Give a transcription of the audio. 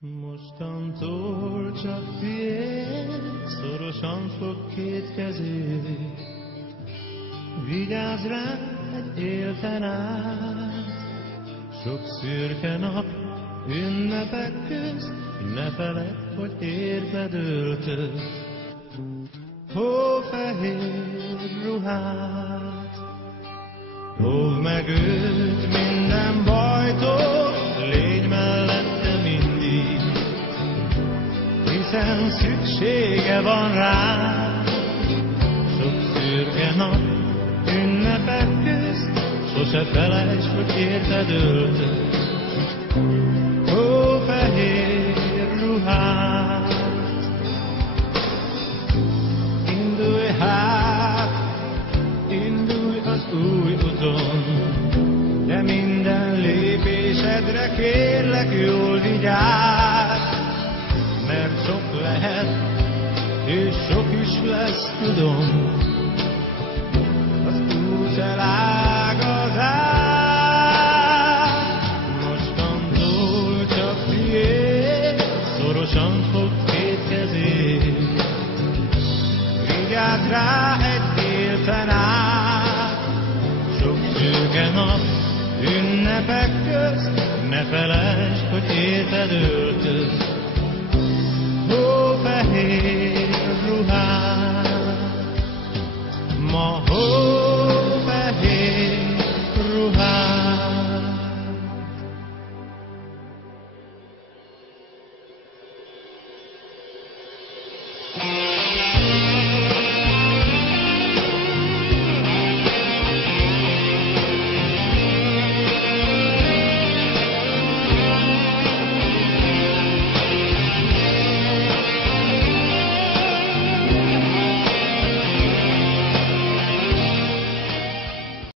Mostantól csak tiéd, szorosan fog két kezéd. Vigyázz rád élten át, sok szürke nap, ünnepek közt, ne feledd, hogy érted öltöd hófehér ruhát. Óvd meg őt minden bajtól, légy mellette mindig, hiszen szüksége van rá. Sok szürke nap, ünnepek közt, sose felejtsd, hogy érted öltöd hófehér ruhát. Indulj hát, indulj az új uton, de minden lépésedre kérlek jól vigyázz, mert sok lehet, és sok is lesz, tudom, az út elágazás. Mostantól csak tiéd, szorosan fog két kezéd. Vigyázz rá egy élten át, sok szürke nap, ünnepek közt, ne felejtsd, hogy érted öltöd hófehér ruhát. Ma